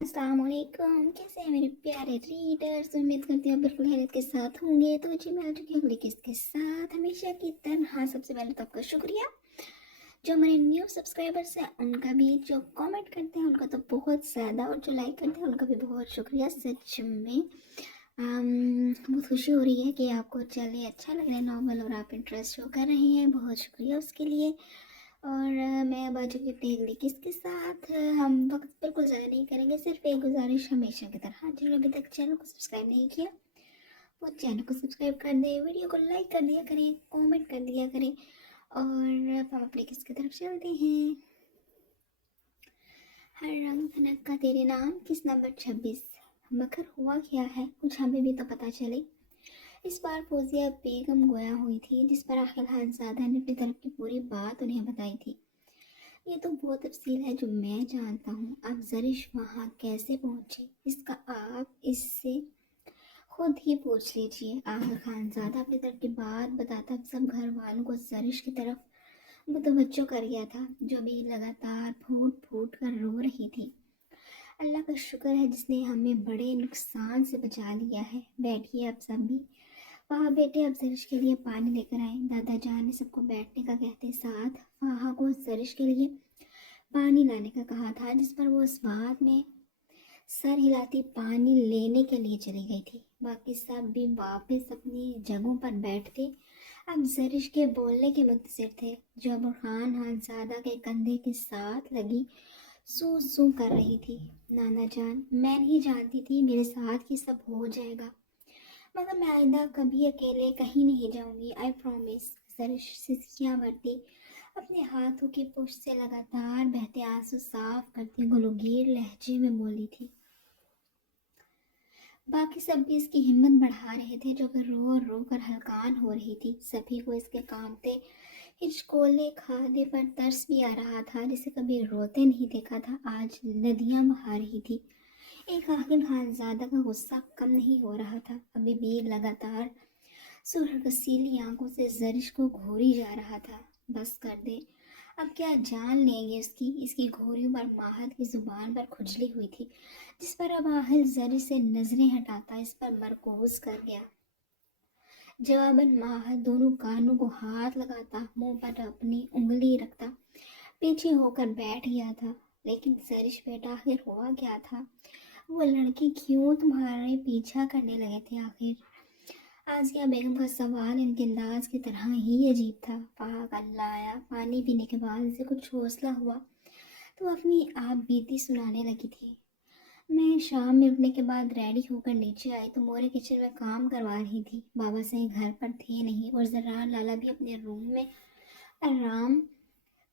अस्सलाम वालेकुम। कैसे हैं मेरे प्यारे रीडर्स? उम्मीद करती हूँ आप बिल्कुल खैरियत के साथ होंगे। तो जी मैं आ चुकी हूँ अगली किस्त के साथ हमेशा की तरह। सबसे पहले तो आपका शुक्रिया। जो हमारे न्यू सब्सक्राइबर्स हैं उनका भी, जो कमेंट करते हैं उनका तो बहुत ज़्यादा, और जो लाइक करते हैं उनका भी बहुत शुक्रिया। सच में बहुत खुशी हो रही है कि आपको चले अच्छा लग रहा है नॉवल और आप इंटरेस्ट शो कर रहे हैं। बहुत शुक्रिया उसके लिए। और मैं अब आ चुकी अपनी अगली किस्त के साथ। हम वक्त बिल्कुल ज़्यादा नहीं करेंगे, सिर्फ एक गुजारिश हमेशा की तरह, जिन्होंने अभी तक चैनल को सब्सक्राइब नहीं किया वो चैनल को सब्सक्राइब कर दें, वीडियो को लाइक कर दिया करें, कमेंट कर दिया करें। और अब हम अपनी किस्त की तरफ चलते हैं। हर रंग भनक का तेरे नाम, किस नंबर 26। मगर हुआ क्या है, कुछ हमें भी तो पता चले। इस बार फौजिया बेगम गोया हुई थी, जिस पर आखिर खानज़ादा ने अपनी तरफ की पूरी बात उन्हें बताई थी। ये तो वो तफसील है जो मैं जानता हूँ। आप ज़रिश वहाँ कैसे पहुँचे, इसका आप इससे खुद ही पूछ लीजिए। आखिर खानज़ादा अपनी तरफ की बात बताता सब घर वालों को ज़रिश की तरफ मुतवज्जो कर गया था, जो अभी लगातार फूट फूट कर रो रही थी। अल्लाह का शुक्र है जिसने हमें बड़े नुकसान से बचा लिया है। बैठिए आप सब भी। वहाँ बेटे अब ज़रिश के लिए पानी लेकर आए। दादा जान ने सबको बैठने का कहते साथ फाहा को ज़रिश के लिए पानी लाने का कहा था, जिस पर वो इस बात में सर हिलाती पानी लेने के लिए चली गई थी। बाकी सब भी वापस अपनी जगहों पर बैठते अब ज़रिश के बोलने के मुंतज़िर थे, जो अब खान हानज़ादा के कंधे के साथ लगी सू सू कर रही थी। नाना जान, मैं नहीं जानती थी मेरे साथ ये सब हो जाएगा, मगर मैं आइंदा कभी अकेले कहीं नहीं जाऊंगी, आई प्रॉमिस। ज़रिश सिसकियाँ भरती अपने हाथों की पुष्ट से लगातार बहते आंसू साफ करती गलोगीर लहजे में बोली थी। बाकी सब भी इसकी हिम्मत बढ़ा रहे थे, जो कि रो रो कर हलकान हो रही थी। सभी को इसके कामते हिचकोले खाने पर तरस भी आ रहा था, जिसे कभी रोते नहीं देखा था आज नदियां बहा रही थी। एक आखिर खानजादा का गुस्सा कम नहीं हो रहा था। अभी भी लगातार सुर्ख गसीली आंखों से ज़रिश को घूरी जा रहा था। बस कर दे, अब क्या जान लेंगे उसकी। इसकी घोरियों पर माहद की जुबान पर खुजली हुई थी, जिस पर अब आहिल ज़रिश से नजरें हटाता इस पर मरकूज कर गया। जवाबन माहद दोनों कानों को हाथ लगाता, मुंह पर अपनी उंगली रखता पीछे होकर बैठ गया था। लेकिन ज़रिश बेटा, आखिर हुआ क्या था? वो लड़के क्यों तुम्हारे पीछा करने लगे थे आखिर? आसिया बेगम का सवाल इनके अंदाज की तरह ही अजीब था। फाहा का लाया पानी पीने के बाद इसे कुछ हौसला हुआ तो अपनी आप बीती सुनाने लगी थी। मैं शाम में उठने के बाद रेडी होकर नीचे आई तो मोरे किचन में काम करवा रही थी। बाबा सही घर पर थे नहीं, और जर्रार लाला भी अपने रूम में आराम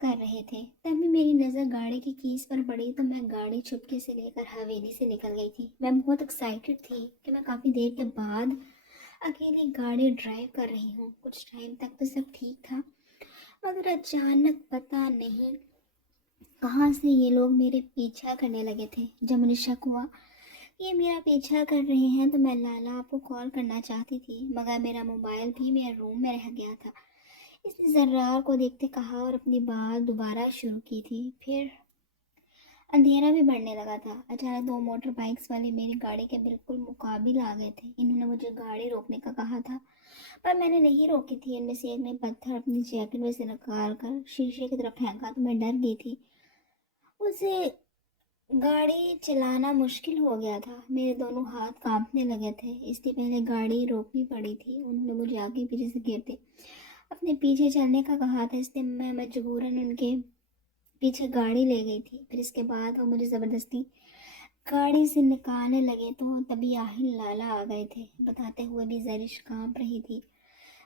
कर रहे थे। तभी मेरी नज़र गाड़ी की कीज पर पड़ी तो मैं गाड़ी चुपके से लेकर हवेली से निकल गई थी। मैं बहुत एक्साइटेड थी कि मैं काफ़ी देर के बाद अकेली गाड़ी ड्राइव कर रही हूँ। कुछ टाइम तक तो सब ठीक था, मगर अचानक पता नहीं कहाँ से ये लोग मेरे पीछा करने लगे थे। जब मुझे शक हुआ ये मेरा पीछा कर रहे हैं तो मैं लाला आपको कॉल करना चाहती थी, मगर मेरा मोबाइल भी मेरे रूम में रह गया था। इसने जर्रार को देखते कहा और अपनी बात दोबारा शुरू की थी। फिर अंधेरा भी बढ़ने लगा था। अचानक दो मोटर बाइक्स वाले मेरी गाड़ी के बिल्कुल मुकाबिल आ गए थे। इन्होंने मुझे गाड़ी रोकने का कहा था, पर मैंने नहीं रोकी थी। इनमें से एक ने पत्थर अपनी जैकेट में से निकाल कर शीशे की तरफ फेंका तो मैं डर गई थी। उसे गाड़ी चलाना मुश्किल हो गया था। मेरे दोनों हाथ कांपने लगे थे, इसलिए पहले गाड़ी रोकनी पड़ी थी। उन्होंने मुझे आगे पीछे से घेरते अपने पीछे चलने का कहा था, इसलिए मैं मजबूरन उनके पीछे गाड़ी ले गई थी। फिर इसके बाद वो मुझे ज़बरदस्ती गाड़ी से निकालने लगे तो तभी आहिल लाला आ गए थे, बताते हुए भी ज़रिश कांप रही थी।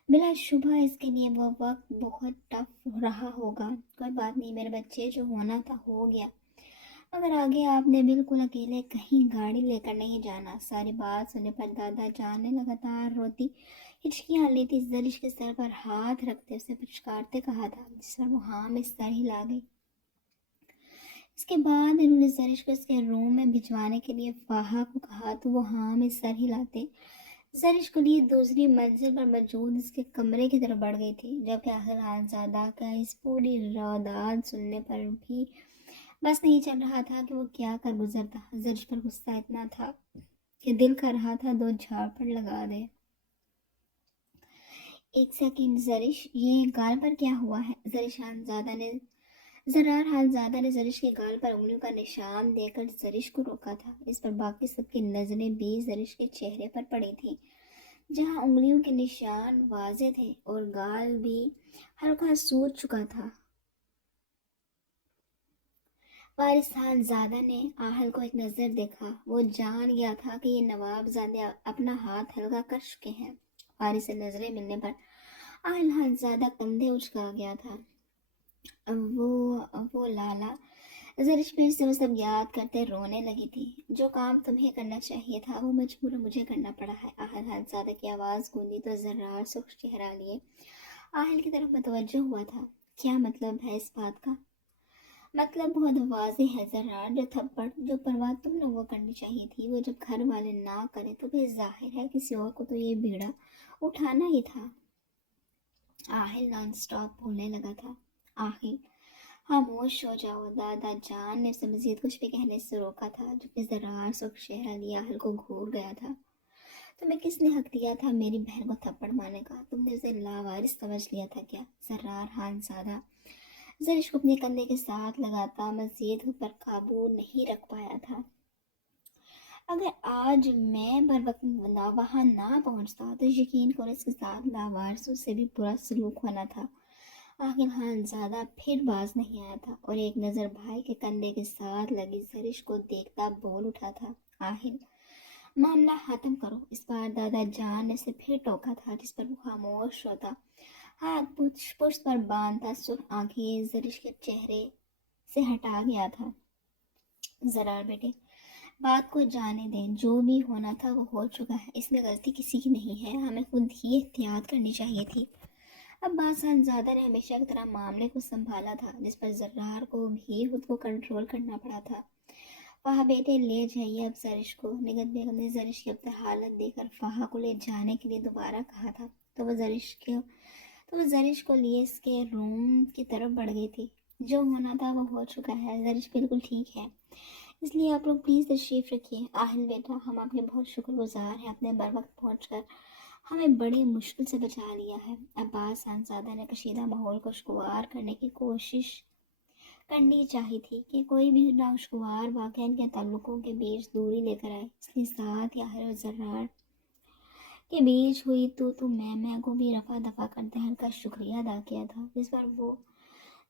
बिलाशुबह इसके लिए वो वक्त बहुत टफ रहा होगा। कोई बात नहीं मेरे बच्चे, जो होना था हो गया, मगर आगे आपने बिल्कुल अकेले कहीं गाड़ी लेकर नहीं जाना। सारी बात सुनने पर दादा जान ने लगातार रोती हिचकियाँ लेती ज़रिश के सर पर हाथ रखते उसे पुचकारते कहा था, जिस पर वो हाँ में सर हिला गई। इसके बाद इन्होंने ज़रिश को इसके रूम में भिजवाने के लिए फाहा को कहा तो वो हाँ में सर हिलाते ज़रिश को लिए दूसरी मंजिल पर मौजूद इसके कमरे की तरफ बढ़ गई थी। जबकि आखिर आज़ादा का इस पूरी रौदाद सुनने पर भी बस नहीं चल रहा था कि वो क्या कर गुजरता। जरिश पर गुस्सा इतना था कि दिल कर रहा था दो झापड़ लगा दे। एक सेकंड जरिश, ये गाल पर क्या हुआ है? जरार हालजादा ने जरिश के गाल पर उंगलियों का निशान देकर जरिश को रोका था। इस पर बाकी सबकी नजरें भी जरिश के चेहरे पर पड़ी थी, जहां उंगलियों के निशान वाजे थे और गाल भी हल्का सूज चुका था। वारिस खानजादा ने आहल को एक नज़र देखा। वो जान गया था कि ये नवाबजादे अपना हाथ हल्का कर चुके हैं। वारिस से नजरें मिलने पर आहल खानजादा कंधे उचका गया था। वो लाला, जरिश फिर से वो सब याद करते रोने लगी थी। जो काम तुम्हें करना चाहिए था वो मजबूर मुझे करना पड़ा है। आहल खानजादा की आवाज़ गूंजी तो जर्रार सुख चेहरा लिए आहल की तरफ मुतवज्जो हुआ था। क्या मतलब है इस बात का? मतलब बहुत वाज़ेह है ज़रा। जो थप्पड़ जो परवाह तुम लोगों को करनी चाहिए थी वो जब घर वाले ना करें तो फिर जाहिर है किसी और को तो ये बीड़ा उठाना ही था। आहिल नॉन स्टॉप बोलने लगा था। आहिल, खामोश हो जाओ। दादा जान ने उसे मजीद कुछ भी कहने से रोका था, जबकि ज़रा सुख चेहरा लिए आहिल को घूर गया था। तुम्हें किसने हक दिया था मेरी बहन को थप्पड़ मारने का? तुमने उसे लावारिस समझ लिया था क्या? जर्रार खानज़ादा जरिश को अपने कंधे के साथ लगाता मजीद खुद पर काबू नहीं रख पाया था। अगर आज मैं बर वक्त वहाँ ना पहुंचता तो यकीन करो इसके साथ लावारसों से भी बुरा सलूक होना था। आखिर खानज़ादा फिर बाज नहीं आया था और एक नज़र भाई के कंधे के साथ लगी जरिश को देखता बोल उठा था। आहिल, मामला खत्म करो। इस बार दादा जान ने उसे फिर टोका था, जिस पर वो खामोश होता, हाथ पुष्ट पर बांधता, सुर्ख आंखें जरिश के चेहरे से हटा गया था। जरा बेटे, बात को जाने दें। जो भी होना था वो हो चुका है। इसमें गलती किसी की नहीं है। हमें खुद ही एहतियात करनी चाहिए थी। अब्बास खानज़ादा ने हमेशा की तरह मामले को संभाला था, जिस पर जर्रार को भी खुद को कंट्रोल करना पड़ा था। फाहा बेटे, ले जाइए अब जरिश को। निगत बेगम ने जरिश की अब हालत देखकर फाहा को ले जाने के लिए दोबारा कहा था, तो वो जरिश को लिए इसके रूम की तरफ बढ़ गई थी। जो होना था वो हो चुका है। जरिश बिल्कुल ठीक है, इसलिए आप लोग प्लीज़ तशरीफ़ रखिए। आहिल बेटा, हम आपके बहुत शुक्रगुजार हैं। आपने बर वक्त पहुँच कर हमें बड़ी मुश्किल से बचा लिया है। अब्बास खानज़ादा ने कशीदा माहौल को खुशगवार करने की कोशिश करनी चाहिए थी कि कोई भी नाखुशगवार वाक़या इनके ताल्लुकों के बीच दूरी लेकर आए। इसलिए साथ या हर जर्रार के बीच हुई तो मैं को भी रफा दफा करते हैं का शुक्रिया अदा किया था, जिस पर वो,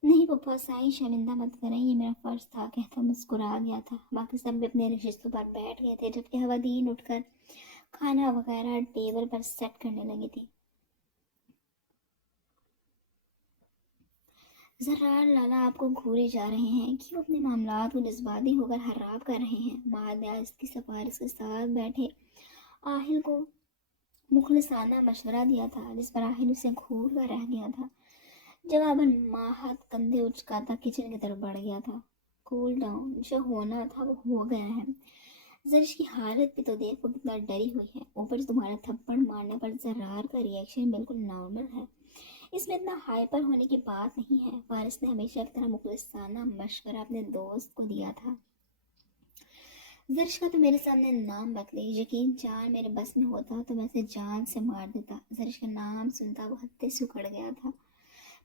नहीं पप्पा साईं शर्मिंदा मत करें, ये मेरा फ़र्ज़ था, कहता मुस्कुरा गया था। बाकी सब भी अपने नशिस्तों पर बैठ गए थे, जबकि हवादीन उठकर खाना वगैरह टेबल पर सेट करने लगी थी। जर्रार लाला आपको घूरे जा रहे हैं, क्यों अपने मामलात को जज्बाती होकर हर्राब कर रहे हैं? महादया इसकी सिफारिश के साथ बैठे आहिल को मुखलिसाना मशवरा दिया था, जिस पर आहिल उसे घूर कर रह गया था। जवाबन माहत कंधे उचकाता किचन की तरफ बढ़ गया था। कूल डाउन, जो होना था वो हो गया है। जरिश की हालत भी तो देख, वो कितना डरी हुई है। ऊपर से तुम्हारे थप्पड़ मारने पर जरार का रिएक्शन बिल्कुल नॉर्मल है। इसमें इतना हाइपर होने की बात नहीं है। वारिस ने हमेशा की तरह मुखलिसाना मशवरा अपने दोस्त को दिया था। जरिश का तो मेरे सामने नाम बदले। यकीन जान मेरे बस में होता तो मैं उसे जान से मार देता। जरिश का नाम सुनता वो हत्ते से उखड़ गया था।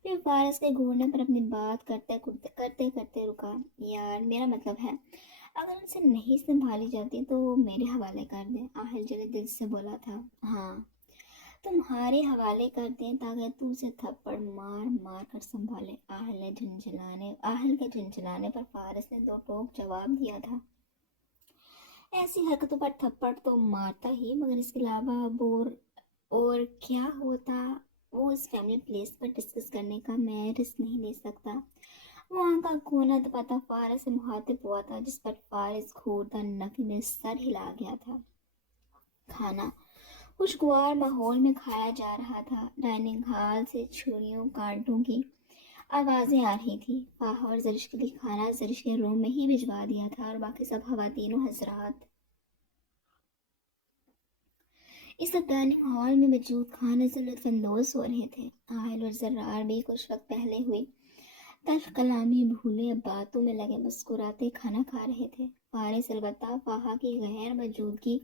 फिर फारस के घूरने पर अपनी बात करते करते रुका। यार, मेरा मतलब है, अगर उनसे नहीं संभाली जाती तो वो मेरे हवाले कर दें। आहिल जल्दी दिल से बोला था। हाँ, तुम्हारे हवाले कर दें ताकि तू उसे थप्पड़ मार मार कर संभाले। आहिल के झुंझलाने पर फारस ने दो टोक जवाब दिया था। ऐसी हरकतों पर थप्पड़ तो मारता ही, मगर इसके अलावा अब और क्या होता वो इस फैमिली प्लेस पर डिस्कस करने का मैं रिस्क नहीं ले सकता। वहाँ का कोना दबाता फारस से मुखातिब हुआ था, जिस पर फारस घूरता नफी में सर हिला गया था। खाना खुशगवार माहौल में खाया जा रहा था। डाइनिंग हॉल से छुरियों कांटों की आवाज़ें आ रही थी। फाहा और जरिश के लिए खाना जरिश के रूम में ही भिजवा दिया था और बाकी सब खवातीनों हजरात इस डाइनिंग हॉल में मौजूद खाने से लुत्फानंदोज हो रहे थे। आहिल और जर्रार भी कुछ वक्त पहले हुई تلخ کلامی بھولے اب باتوں میں لگے مسکراتے کھانا کھا رہے تھے۔ فارس البتہ فہا کی غیر موجودگی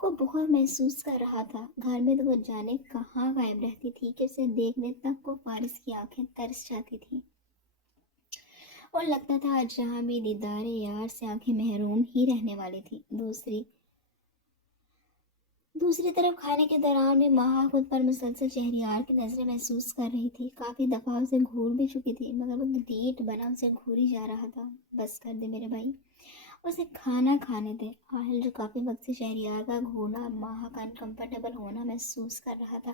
کو بہت محسوس کر رہا تھا۔ گھر میں تو وہ جانے کہاں غائب رہتی تھی کہ اسے دیکھنے تک کو فارس کی آنکھیں ترس جاتی تھیں، اور لگتا تھا آج جہاں بھی دیدار یار سے آنکھیں محروم ہی رہنے والی تھی۔ دوسری طرف کھانے کے دوران بھی ماہا خود پر مسلسل شہریار کی نظریں محسوس کر رہی تھی۔ کافی دفعہ اسے گھور بھی چکی تھی، مگر وہ ڈیٹ بنا اسے گھوری جا رہا تھا۔ بس کر دے میرے بھائی، اسے کھانا کھانے دے۔ آہل جو کافی وقت سے شہریار کا گھورنا، ماہا کا انکمفرٹیبل ہونا محسوس کر رہا تھا،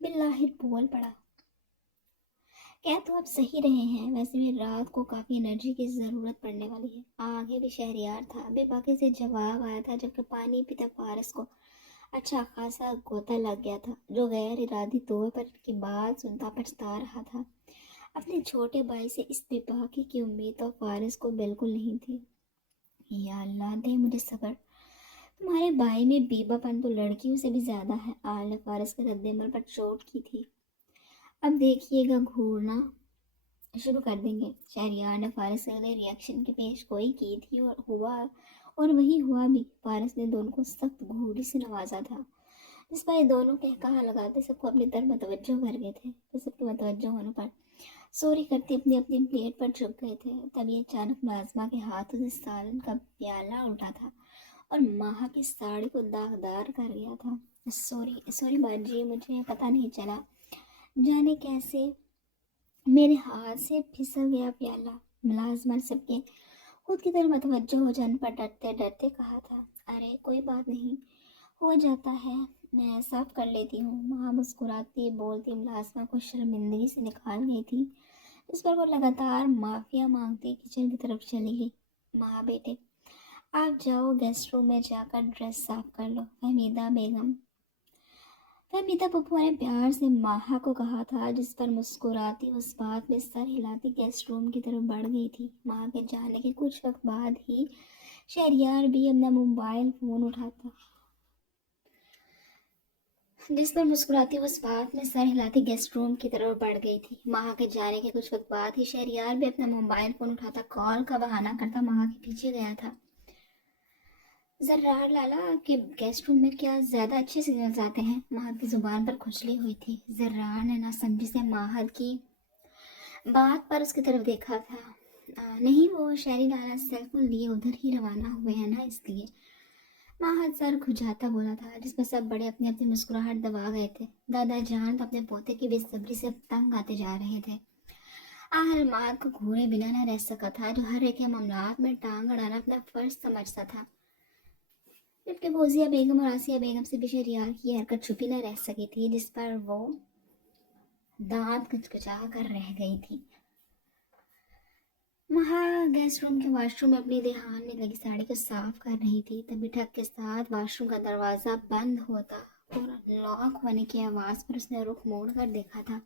بالآخر بول پڑا، کیا تو آپ صحیح رہے ہیں؟ ویسے بھی رات کو کافی انرجی کی ضرورت پڑنے والی ہے۔ آگے بھی شہریار تھا۔ ابھی باقی سے جواب آیا تھا جبکہ پانی پیتا فارس کو اچھا خاصا غوطہ لگ گیا تھا، جو غیر ارادی طور پر ان کی بات سنتا پچھتا رہا تھا۔ اپنے چھوٹے بھائی سے اس بے باکی کی امید تو فارس کو بالکل نہیں تھی۔ یا اللہ دے مجھے صبر، تمہارے بھائی میں بیبا پن تو لڑکیوں سے بھی زیادہ ہے۔ آل نے فارس کے رد عمل پر چوٹ کی تھی۔ اب دیکھیے گا گھورنا شروع کر دیں گے۔ شہریار نے فارس سے اگلے ریئیکشن کی پیش گوئی کی تھی اور وہی ہوا بھی۔ فارس نے دونوں کو سخت گھوری سے نوازا تھا، جس پر یہ دونوں کہا لگاتے سب کو اپنی طرف متوجہ کر گئے تھے۔ پھر سب کے متوجہ ہونے پر سوری کرتے اپنی اپنی پلیٹ پر جھک گئے تھے۔ تبھی اچانک ملازمہ کے ہاتھوں سے سالن کا پیالہ اٹھا تھا اور ماہا کی ساڑی کو داغدار کر گیا تھا۔ سوری باجی، مجھے پتہ نہیں چلا، جانے کیسے میرے ہاتھ سے پھسل گیا پیالہ۔ ملازمہ سب کے خود کی طرف متوجہ ہو جانے پر ڈرتے ڈرتے کہا تھا، ارے کوئی بات نہیں، ہو جاتا ہے، میں صاف کر لیتی ہوں۔ ماں مسکراتی بولتی ملازمہ کو شرمندگی سے نکال گئی تھی، جس پر وہ لگاتار معافیا مانگتی کچن کی طرف چلی گئی۔ ماں بیٹے آپ جاؤ گیسٹ روم میں جا کر ڈریس صاف کر لو، فہمیدہ پپو نے پیار سے ماہا کو کہا تھا، جس پر مسکراتی اس بات میں سر ہلاتی گیسٹ روم کی طرف بڑھ گئی تھی۔ ماں کے جانے کے کچھ وقت بعد ہی شہریار بھی اپنا موبائل فون اٹھاتا، جس پر مسکراتی اس بات میں سر ہلاتی گیسٹ روم کی طرف بڑھ گئی تھی۔ ماہا کے جانے کے کچھ وقت بعد ہی شہریار بھی اپنا موبائل فون اٹھاتا، کال کا بہانہ کرتا ماہا کے پیچھے گیا تھا۔ زرار لالا کہ گیسٹ روم میں کیا زیادہ اچھے سگنلز آتے ہیں؟ ماہد کی زبان پر کھجلی ہوئی تھی۔ زرار نے نہ سمجھی سے ماہد کی بات پر اس کی طرف دیکھا تھا۔ نہیں، وہ شہری لالا سیل فون لیے ادھر ہی روانہ ہوئے ہیں نا، اس لیے۔ ماہد سر کھجاتا بولا تھا، جس پر سب بڑے اپنی اپنی مسکراہٹ دبا گئے تھے۔ دادا جان تو اپنے پوتے کی بے صبری سے تنگ آتے جا رہے تھے۔ آہل ماہد کو گھورے بنا نہ رہ سکا تھا، جو ہر ایک کے معاملات میں ٹانگ اڑانا اپنا فرض سمجھتا تھا، جبکہ فوزیہ بیگم اور آسیہ بیگم سے بھی شہریار کی حرکت چھپی نہ رہ سکی تھی، جس پر وہ دانت کچکچا کر رہ گئی تھی۔ مہا گیسٹ روم کے واش روم میں اپنی دھیان میں لگی ساڑی کو صاف کر رہی تھی، تبھی ٹھک کے ساتھ واش روم کا دروازہ بند ہوتا اور لاک ہونے کی آواز پر اس نے رخ موڑ کر دیکھا تھا۔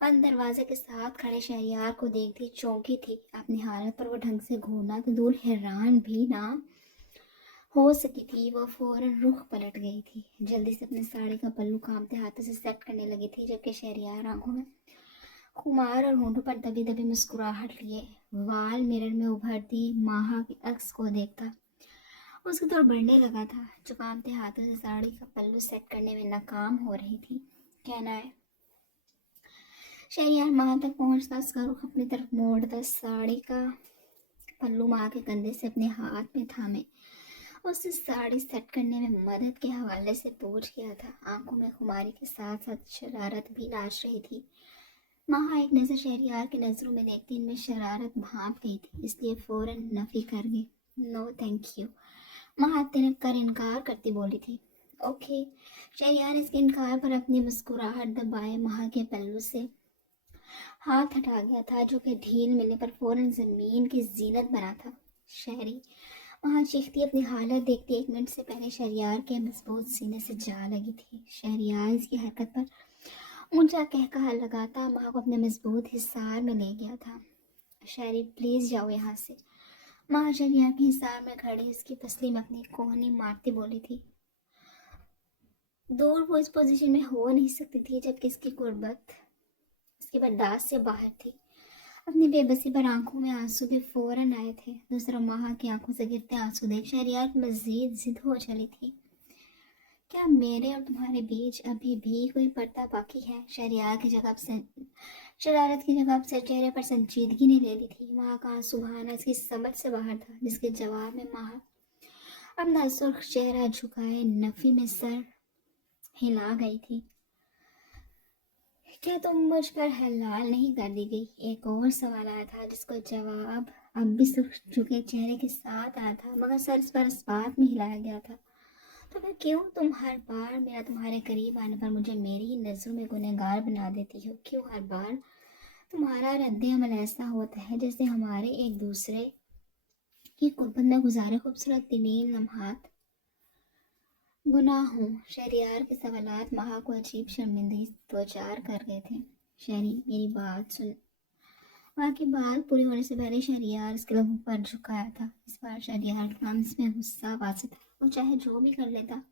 بند دروازے کے ساتھ کھڑے شہریار کو دیکھتی چونکی تھی۔ اپنی حالت پر وہ ڈھنگ سے گھورنا تو دور حیران بھی نہ ہو سکی تھی۔ وہ فوراً رخ پلٹ گئی تھی، جلدی سے اپنے ساڑی کا پلو کانپتے ہاتھوں سے سیٹ کرنے لگی تھی، جبکہ شہریار آنکھوں میں خمار اور ہونٹوں پر دبی دبی مسکراہٹ لیے وال مرر میں ابھرتی ماہا کے عکس کو دیکھتا اس کی طرف بڑھنے لگا تھا، جو کانپتے ہاتھوں سے ساڑی کا پلو سیٹ کرنے میں ناکام ہو رہی تھی۔ کہنا ہے شہریار ماہ تک پہنچتا، اس کا رخ اپنی طرف موڑتا، ساڑی کا پلو ماں کے کندھے سے اپنے ہاتھ میں تھامے اسے ساڑی سیٹ کرنے میں مدد کے حوالے سے پوچھ گیا تھا۔ آنکھوں میں خماری کے ساتھ ساتھ شرارت بھی ناچ رہی تھی۔ ماہا ایک نظر شہریار کی نظروں میں دیکھتی ان میں شرارت بھانپ گئی تھی، اس لیے فوراً نفی کر گئی۔ نو تھینک یو، ماہا تنک کر انکار کرتی بولی تھی۔ اوکے، شہریار اس کے انکار پر اپنی مسکراہٹ دبائے ماہا کے پلو سے ہاتھ ہٹا گیا تھا، جو کہ ڈھیل ملنے پر فوراً زمین کی زینت بنا تھا۔ شہری وہاں چیختی اپنی حالت دیکھتی 1 منٹ سے پہلے شہریار کے مضبوط سینے سے جا لگی تھی۔ شہریار اس کی حرکت پر اونچا کہا لگاتا ماں کو اپنے مضبوط حصار میں لے گیا تھا۔ شہری پلیز جاؤ یہاں سے، ماں شہریار کے حصار میں کھڑی اس کی پسلی میں اپنی کوہنی مارتی بولی تھی۔ دور وہ اس پوزیشن میں ہو نہیں سکتی تھی جبکہ اس کی قربت اس کی برداشت سے باہر تھی۔ अपनी बेबसी पर आंखों में आंसू भी फौरन आए थे। दूसरा माह की आंखों से गिरते आंसू देख शहरयार की मजीद जिद हो चली थी। क्या मेरे और तुम्हारे बीच अभी भी कोई पर्दा बाकी है? शहरयार की जगह से शरारत की जगह से चेहरे पर संजीदगी ने ले ली थी। माँ का आंसू बहाना इसकी समझ से बाहर था, जिसके जवाब में माँ अपना सुर्ख चेहरा झुकाए नफी में सर हिला गई थी। क्या तुम मुझ पर हलाल नहीं कर दी गई? एक और सवाल आया था, जिसका जवाब अब भी सुर्ख झुके चेहरे के साथ आया था, मगर सर इस बात में हिलाया गया था। तो फिर क्यों तुम हर बार मेरा तुम्हारे करीब आने पर मुझे मेरी ही नजरों में गुनहगार बना देती हो? क्यों हर बार तुम्हारा रद्द अमल ऐसा होता है जैसे हमारे एक दूसरे की कुर्बत में गुजारे खूबसूरत तीन लम्हात गुनाह हों? शहरयार के सवालात महा को अजीब शर्मिंदगी दो चार कर गए थे। शहरी मेरी बात सुन। वहाँ की बात पूरी होने से पहले शहरयार इसके लबों पर झुकाया था। इस बार शहरयार के लम्स में गुस्सा वाजिब था। वो चाहे जो भी कर लेता,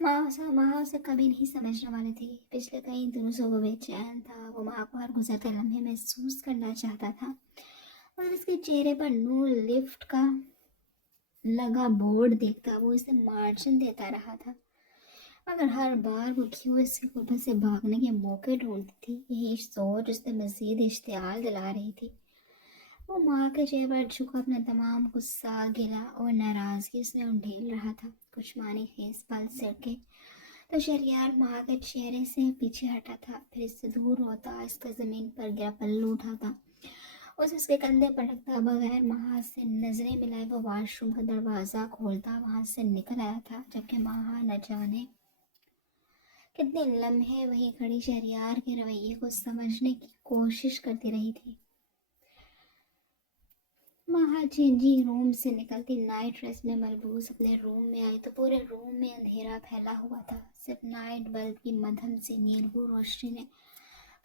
माँ उसे कभी नहीं समझने वाली थी। पिछले कई दिनों से वो बेचैन था। वो माँ को हर गुजरते लम्हे महसूस करना चाहता था, और उसके चेहरे पर नूर लिफ्ट का लगा बोर्ड देखता वो इसे मार्जिन देता रहा था, मगर हर बार वो क्यों इसकी गुर्बत से भागने के मौके ढूंढती थी। यही सोच उसे मजीद इश्तियाल दिला रही थी। वो माँ के चेहरे पर झुका अपना तमाम गुस्सा, गिला और नाराजगी उसने उंडेल रहा था। कुछ मानी खेस पल सिरके तो शहरयार माँ के चेहरे से पीछे हटा था, फिर इससे दूर होता, इसका जमीन पर गिरा पल्लू उठाता, उसके कंधे पर रखता, बगैर माँ से नजरें मिलाए वो वॉशरूम का दरवाजा खोलता वहां से निकल आया था, जबकि माँ न जाने कितने लम्हे वही खड़ी शहरयार के रवैये को समझने की कोशिश करती रही थी। माँ चेंजिंग रूम से निकलती नाइट ड्रेस में मलबूस अपने रूम में आई तो पूरे रूम में अंधेरा फैला हुआ था। सिर्फ नाइट बल्ब की मध्यम से नीलू रोशनी ने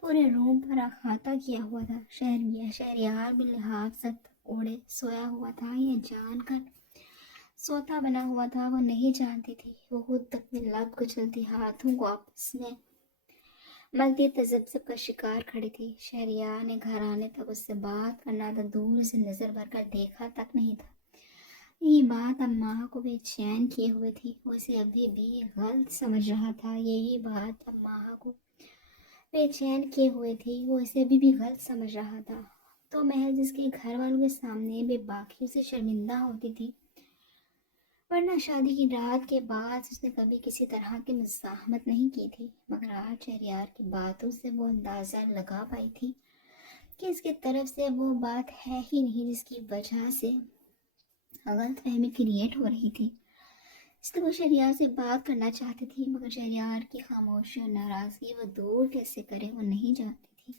पूरे रूम पर अहाता किया हुआ था। शहरयार भी लिहाज सख्त ओढ़े सोया हुआ था, ये जानकर सोता बना हुआ था। वो नहीं जानती थी वो खुद अपने लब कुचलती हाथों को आपस में मलती तजब्जब का शिकार खड़ी थी। शहरयार ने घर आने तक उससे बात करना था, दूर से नजर भरकर देखा तक नहीं था। यही बात अब माँ को बेचैन किए हुए थी। वो इसे अभी भी गलत समझ रहा था। यही बात अब माँ को बेचैन किए हुए थी। वो इसे अभी भी गलत समझ रहा था। तो महज जिसके घर वालों के सामने बेबाकी से शर्मिंदा होती थी, वरना शादी की रात के बाद उसने कभी किसी तरह की मुज़ाहमत नहीं की थी। मगर आज शहरयार की बातों से वो अंदाज़ा लगा पाई थी कि इसकी तरफ से वो बात है ही नहीं जिसकी वजह से गलत फहमी क्रिएट हो रही थी। इसलिए वो शहरयार से बात करना चाहती थी, मगर शहरयार की खामोशी और नाराज़गी वो दूर कैसे करे वो नहीं जानती थी।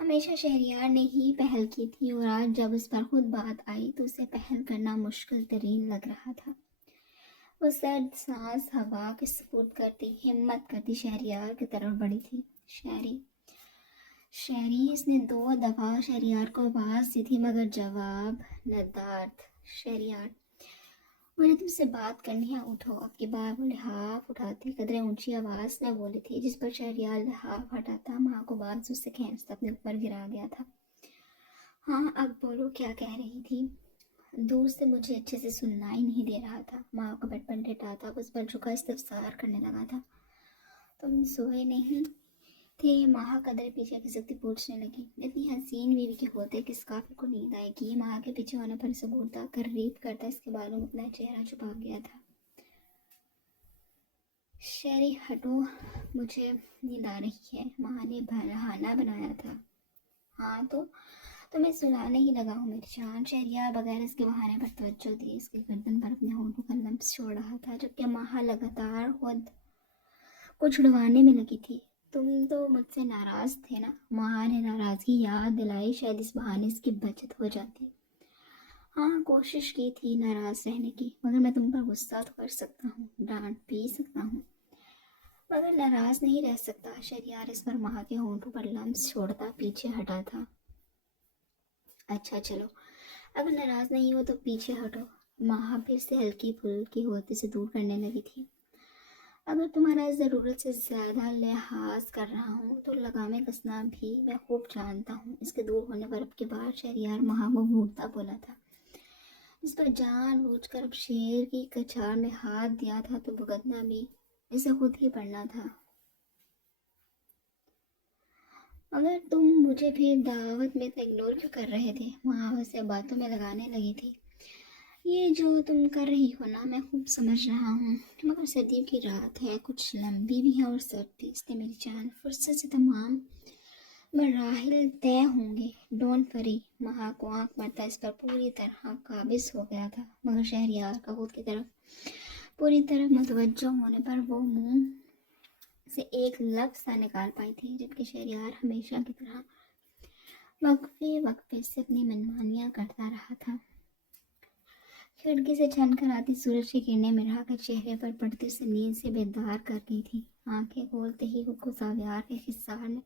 हमेशा शहरयार ने ही पहल की थी, और आज जब उस पर खुद बात आई तो उसे पहल करना मुश्किल तरीन लग रहा था। वो सर्द सांस हवा के सुपुर्द करती हिम्मत करती शहरयार की तरफ बढ़ी थी। शहरी शहरी इसने दो दफा शहरयार को आवाज दी थी, मगर जवाब नदार्द। शहरयार मुझे तुमसे बात करनी है, उठो। अब की बार वो लिहाफ उठाती कदरे ऊंची आवाज में बोली थी, जिस पर शहरयार लिहाफ हटाता माँ को बाजू से खींचता अपने ऊपर गिरा गया था। हाँ अब बोलो, क्या कह रही थी? दूर से मुझे अच्छे से सुनना ही नहीं दे रहा था। माँ को बेड पर लेटाता उस पर झुका इस्तफसार करने लगा था। तुम सोए नहीं थे? माँ कदर पीछे खिसकती पूछने लगी। इतनी हसीन बीवी के होते किस काफिर को नींद आएगी? माँ के पीछे होने पर इसे घूरता करीब करता इसके बालों में अपना चेहरा छुपा गया था। शहरी हटो, मुझे नींद आ रही है। माँ ने बहाना बनाया था। हाँ तो तुम्हें सुलाने ही लगा हूँ मेरी जान। शहरियार बगैर इसके बहाने पर तवज्जो दी इसके गर्दन पर अपने होठों का लम्स छोड़ रहा था, जबकि माँ लगातार खुद को छुड़वाने में लगी थी। तुम तो मुझसे नाराज थे ना? माँ ने नाराजगी याद दिलाई, शायद इस बहाने इसकी बचत हो जाती। हाँ कोशिश की थी नाराज रहने की, मगर मैं तुम पर गुस्सा तो कर सकता हूँ, डांट भी सकता हूँ, मगर नाराज नहीं रह सकता। शहरियार इस पर माँ के होठों पर लम्स छोड़ता पीछे हटा था। अच्छा चलो, अगर नाराज नहीं हो तो पीछे हटो। माँ फिर से हल्की फुल्की होती से दूर करने लगी थी। اگر تمہارا ضرورت سے زیادہ لحاظ کر رہا ہوں تو لگامیں کسنا بھی میں خوب جانتا ہوں۔ اس کے دور ہونے پر اب کی بار شہریار وہ گھوٹتا بولا تھا، اس پر جان بوجھ کر اب شیر کی کچھار میں ہاتھ دیا تھا تو بھگتنا بھی اسے خود ہی پڑنا تھا۔ اگر تم مجھے پھر دعوت میں تو اگنور کیوں کر رہے تھے؟ وہاں سے باتوں میں لگانے لگی تھی۔ یہ جو تم کر رہی ہو نا میں خوب سمجھ رہا ہوں، مگر سردیوں کی رات ہے، کچھ لمبی بھی ہے اور سرد بھی، اس نے میری جان فرصت سے تمام مراحل طے ہوں گے، ڈونٹ وری۔ مہا کو آنکھ مرتا اس پر پوری طرح قابض ہو گیا تھا، مگر شہریار کا خود کی طرف پوری طرح متوجہ ہونے پر وہ منہ سے ایک لفظ سا نکال پائی تھی، جبکہ شہریار ہمیشہ کی طرح وقفے وقفے سے اپنی منمانیاں کرتا رہا تھا۔ کھڑکی سے چھن کر آتی سورج کی کرنیں مرحا کے چہرے پر پڑتی اسے نیند سے بیدار کر گئی تھی۔ آنکھیں کھولتے ہی خود کو زاویار کے خسار نے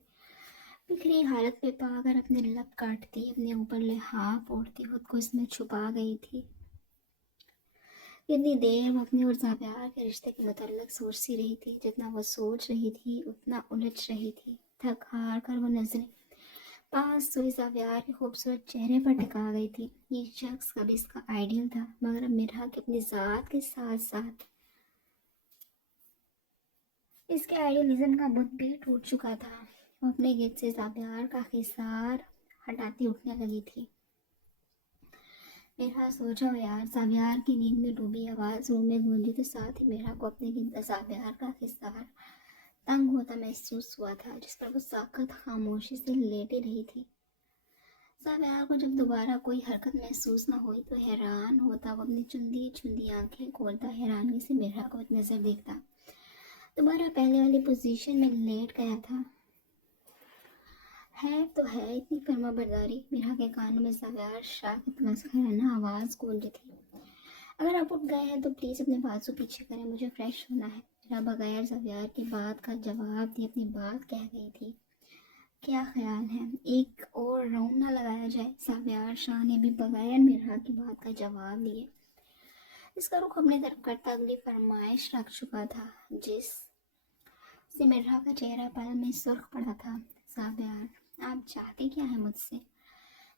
بکھری حالت پہ پا کر اپنے لب کاٹتی، اپنے اوپر لحاف اوڑھتی خود کو اس میں چھپا گئی تھی۔ اتنی دیر وہ اپنے اور زاویار کے رشتے کے متعلق سوچتی رہی تھی، جتنا وہ سوچ رہی تھی اتنا الجھ رہی تھی۔ تھک ہار کر وہ نظریں پاس سوئی زاویار کے خوبصورت چہرے پر ٹکا گئی تھی۔ یہ شخص کبھی اس کا آئیڈیل تھا، مگر اب مرحا کی اپنی ذات کے ساتھ ساتھ اس کے آئیڈیلزم کا بت بھی ٹوٹ چکا تھا۔ وہ اپنے گرد سے زاویار کا خیسار ہٹاتی اٹھنے لگی تھی۔ مرحا سو جاؤ یار، زاویار کی نیند میں ڈوبی آواز روم میں گونجی تو ساتھ ہی مرحا کو اپنے گرد زاویار کا خیسار تنگ ہوتا محسوس ہوا تھا، جس پر وہ سخت خاموشی سے لیٹی رہی تھی۔ زاویار کو جب دوبارہ کوئی حرکت محسوس نہ ہوئی تو حیران ہوتا وہ اپنی چندی چندی آنکھیں کھولتا حیرانی سے مرحا کو ایک نظر دیکھتا، دوبارہ پہلے والی پوزیشن میں لیٹ گیا تھا۔ ہے تو ہے اتنی فرما برداری، مرحا کے کانوں میں زاویار شاہ کی تمسخرانہ آواز گونجی تھی۔ اگر آپ اٹھ گئے ہیں تو پلیز اپنے بازو پیچھے کریں، مجھے فریش ہونا ہے۔ مرحا بغیر زاویار کی بات کا جواب دی اپنی بات کہہ گئی تھی۔ کیا خیال ہے ایک اور راؤنڈ نہ لگایا جائے؟ زاویار شاہ نے بھی بغیر مرحا کی بات کا جواب دیے اس کا رخ اپنی طرف کرتا اگلی فرمائش رکھ چکا تھا، جس سے مرحا کا چہرہ پل میں سرخ پڑا تھا۔ زاویار آپ چاہتے کیا ہے مجھ سے؟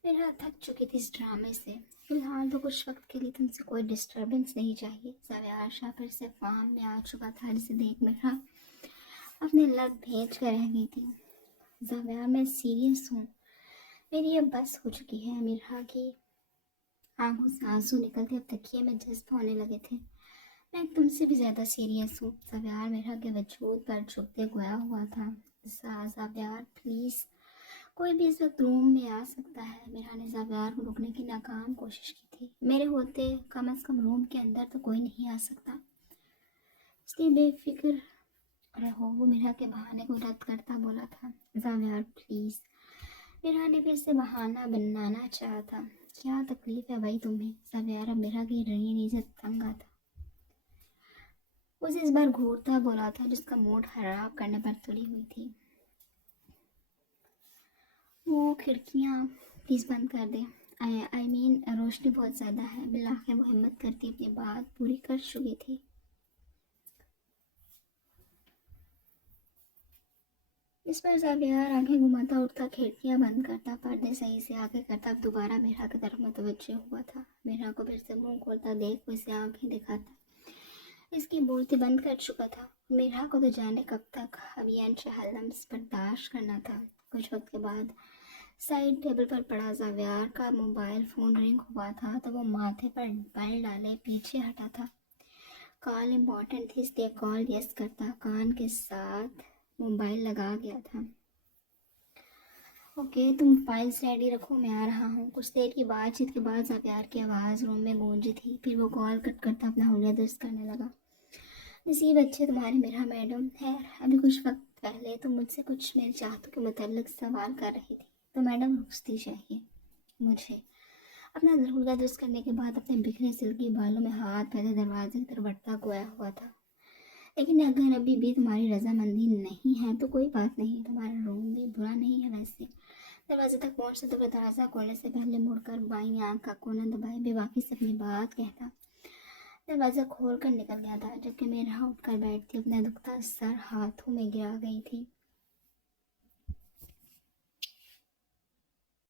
مرحا تھک چکی تھی اس ڈرامے سے۔ فی الحال تو کچھ وقت کے لیے تم سے کوئی ڈسٹربنس نہیں چاہیے۔ زاویار شاہ پھر سے فارم میں آ چکا تھا، جسے دیکھ مرحا اپنے لب بھیج کر رہ گئی تھی۔ زاویار میں سیریس ہوں، میری اب بس ہو چکی ہے۔ مرحا کی آنکھوں سے آنسو نکلتے اب تکیے میں جذب ہونے لگے تھے۔ میں تم سے بھی زیادہ سیریس ہوں۔ زاویار مرحا کے وجود پر جھکتے گویا ہوا تھا۔ زاویار پلیز، کوئی بھی اس وقت روم میں آ سکتا ہے۔ مرحا نے زاویار کو روکنے کی ناکام کوشش کی تھی۔ میرے ہوتے کم از کم روم کے اندر تو کوئی نہیں آ سکتا، اس لیے بے فکر رہو، وہ مرحا کے بہانے کو رد کرتا بولا تھا۔ زاویار پلیز، مرحا نے پھر سے بہانہ بنانا چاہا تھا۔ کیا تکلیف ہے بھائی تمہیں؟ زاویار اب مرحا کی رنگین سے تنگ آتا اسے اس بار گھورتا بولا تھا، جس کا موڈ خراب کرنے پر تلی ہوئی تھی۔ وہ کھڑکیاں پلیز بند کر دے، آئی مین روشنی بہت زیادہ ہے۔ بالآخر وہ ہمت کرتی اپنی بات پوری کر چکی تھی۔ اس پر زاویار آنکھیں گھماتا اٹھتا، کھڑکیاں بند کرتا، پردے صحیح سے آگے کرتا، اب دوبارہ مرحا کی طرف متوجہ ہوا تھا۔ مرحا کو پھر سے منہ کھولتا دیکھ وہ اسے آنکھیں دکھاتا اس کی بولتی بند کر چکا تھا۔ مرحا کو تو جانے کب تک اب یہ انشاء لمس برداشت کرنا تھا۔ کچھ وقت کے بعد سائڈ ٹیبل پر پڑا زاویار کا موبائل فون رنگ ہوا تھا تو وہ ماتھے پر بل ڈالے پیچھے ہٹا تھا۔ کال امپورٹنٹ تھی، اس لیے کال یس کرتا کان کے ساتھ موبائل لگا گیا تھا۔ اوکے تم فائلز ریڈی رکھو، میں آ رہا ہوں۔ کچھ دیر کی بات چیت کے بعد زاویار کی آواز روم میں گونجی تھی، پھر وہ کال کٹ کرتا اپنا حولیہ درست کرنے لگا۔ نصیب اچھے تمہارے مرحا میڈم، خیر ابھی کچھ وقت پہلے تم مجھ سے کچھ میری چاہتوں کے متعلق سوال کر رہی تھی، تو میڈم رخصتی چاہیے مجھے۔ اپنا حولیہ درست کرنے کے بعد اپنے بکھرے سلکی بالوں میں ہاتھ پہلے دروازے کی طرف بڑھتا گویا ہوا تھا، لیکن اگر ابھی بھی تمہاری رضامندی نہیں ہے تو کوئی بات نہیں، تمہارا روم بھی برا نہیں ہے ویسے۔ دروازے تک پہنچتے تو وہ دروازہ کھولنے سے پہلے مڑ کر بائیں آنکھ کا کونا دبائے بے باکی سے اپنی بات کہتا۔ دروازہ کھول کر نکل گیا تھا، جبکہ میرا اٹھ کر بیٹھتی اپنا دکھتا سر ہاتھوں میں گرا گئی تھی۔